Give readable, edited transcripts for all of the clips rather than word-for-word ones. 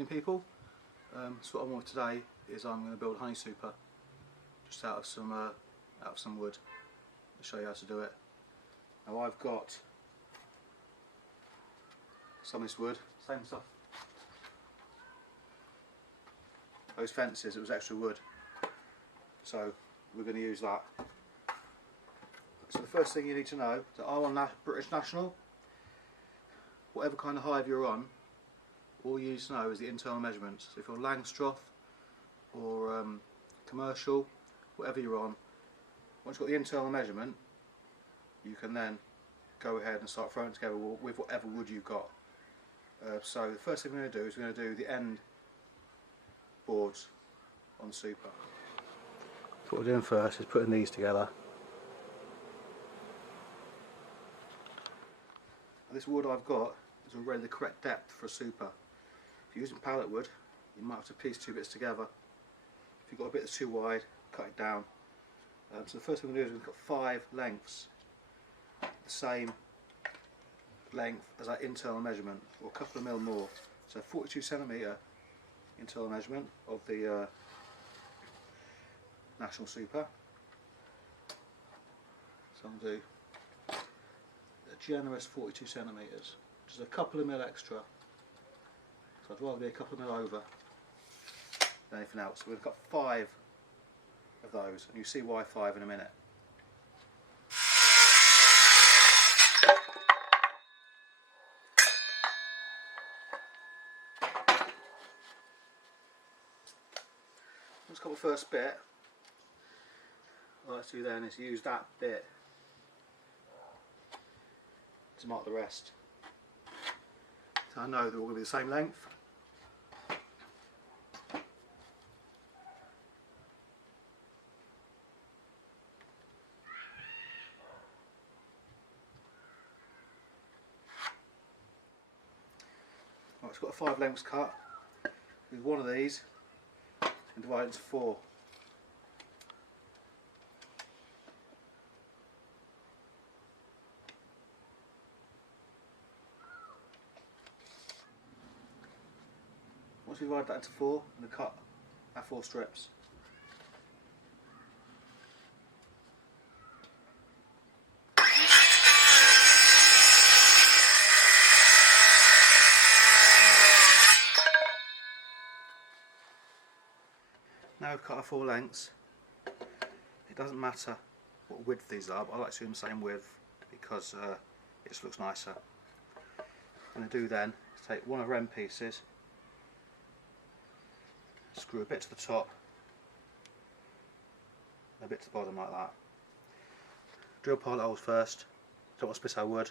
evening, people. So what I'm on today is I'm going to build a honey super just out of some wood. I'll show you how to do it. Now I've got some of this wood, same stuff. Those fences, it was extra wood, so we're going to use that. So the first thing you need to know that I'm on British National. Whatever kind of hive you're on, all you need to know is the internal measurements. So if you're Langstroth or commercial, whatever you're on, once you've got the internal measurement, you can then go ahead and start throwing it together with whatever wood you've got. So the first thing we're going to do is we're going to do the end boards on the super. So what we're doing first is putting these together. And this wood I've got is already the correct depth for a super. If you're using pallet wood, you might have to piece two bits together. If you've got a bit that's too wide, cut it down. So the first thing we're going to do is we've got 5 lengths, the same length as our internal measurement, or a couple of mil more. So 42cm internal measurement of the National Super. So I'm going to do a generous 42cm, just a couple of mil extra. So I'd rather be a couple of mil over than anything else. So we've got 5 of those, and you'll see why 5 in a minute. Let's got the first bit. What I like to do then is use that bit to mark the rest. So I know they're all going to be the same length. Right, it's got a 5 lengths cut. With one of these and divide it into 4. Once we divide that into 4, I'm going to cut our 4 strips. Now we've cut our 4 lengths. It doesn't matter what width these are, but I like to do them the same width because it just looks nicer. What I'm going to do then is take one of our end pieces, screw a bit to the top and a bit to the bottom like that. Drill pilot holes first, don't want to split our wood.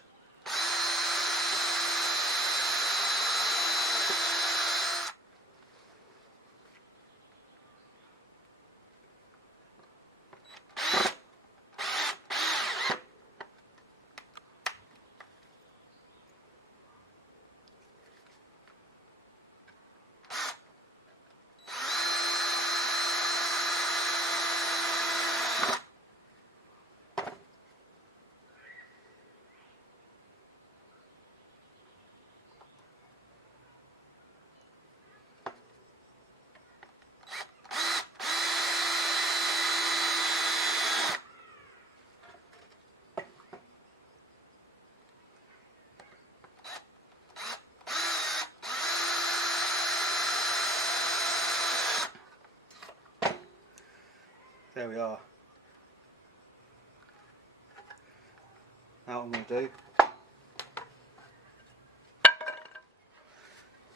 There we are. Now what I'm going to do,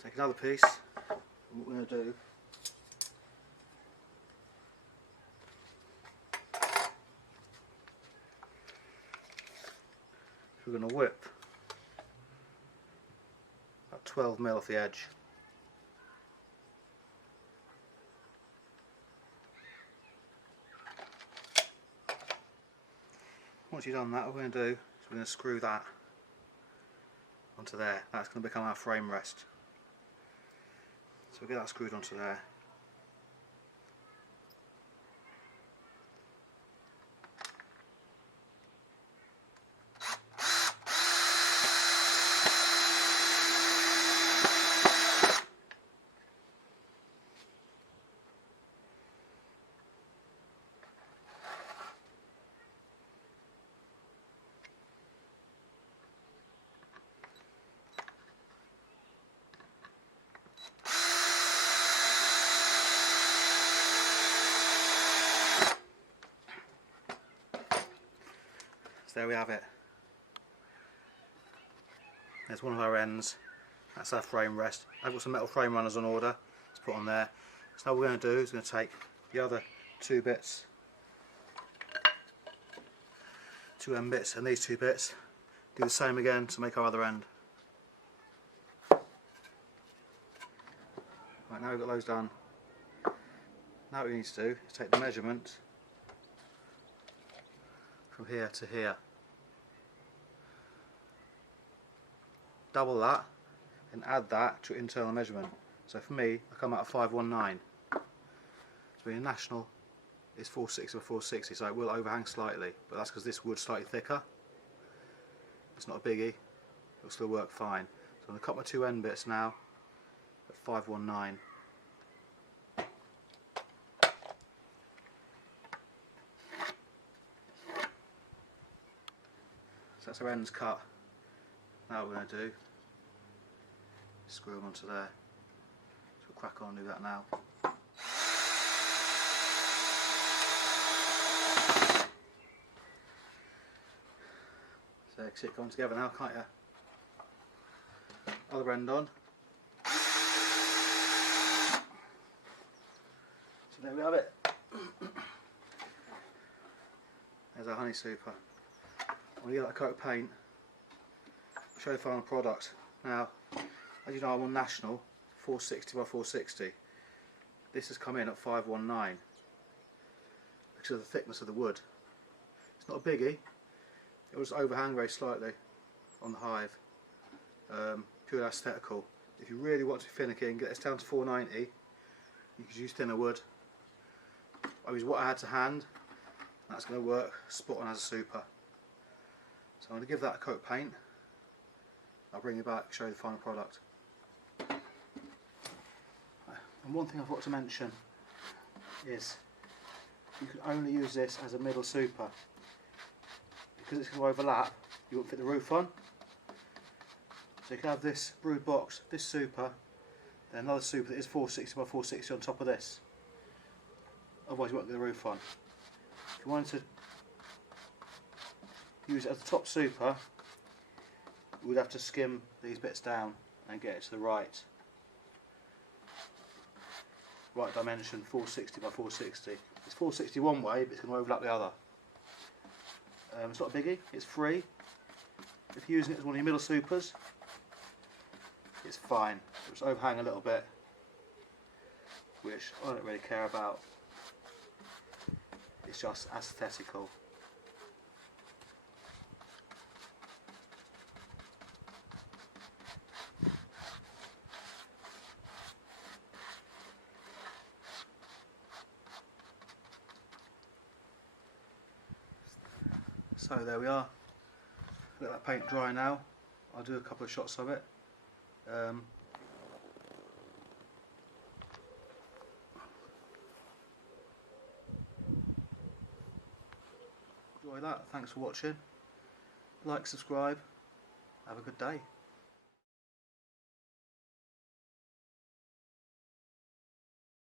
take another piece, and what we're going to do is we're going to whip about 12mm off the edge. Once you've done that, what we're going to do is we're going to screw that onto there. That's going to become our frame rest. So we'll get that screwed onto there. So there we have it. There's one of our ends. That's our frame rest. I've got some metal frame runners on order. Let's put on there. So now what we're going to do is we're going to take the other two bits, two end bits, and these two bits. Do the same again to make our other end. Right, now we've got those done. Now what we need to do is take the measurement from here to here. Double that and add that to internal measurement. So for me, I come out at 519. So the national is 460 by 460, so it will overhang slightly, but that's because this wood's slightly thicker. It's not a biggie, it'll still work fine. So I'm going to cut my two end bits now at 519. So that's our ends cut. Now what we're going to do is screw them onto there. So we'll crack on and do that now. So you can see it going together now, can't you? Other end on. So there we have it. There's our honey super. I'm going to get that coat of paint, show the final product. Now, as you know, I'm on national 460 by 460. This has come in at 519 because of the thickness of the wood. It's not a biggie. It will just overhang very slightly on the hive. Purely aesthetical. If you really want to be finicky and get this down to 490, you could use thinner wood. I use what I had to hand. That's going to work spot on as a super. So I'm going to give that a coat of paint. I'll bring you back, show you the final product. And one thing I forgot to mention is you can only use this as a middle super. Because it's going to overlap, you won't fit the roof on. So you can have this brood box, this super, then another super that is 460 by 460 on top of this. Otherwise you won't get the roof on. If you wanted to use it as the top super, you would have to skim these bits down and get it to the right dimension, 460 by 460. It's 460 one way, but it's going to overlap the other. It's not a biggie, it's free. If you're using it as one of your middle supers, it's fine. It'll just overhang a little bit, which I don't really care about. It's just aesthetical. So there we are. Let that paint dry now. I'll do a couple of shots of it. Enjoy that. Thanks for watching. Like, subscribe. Have a good day.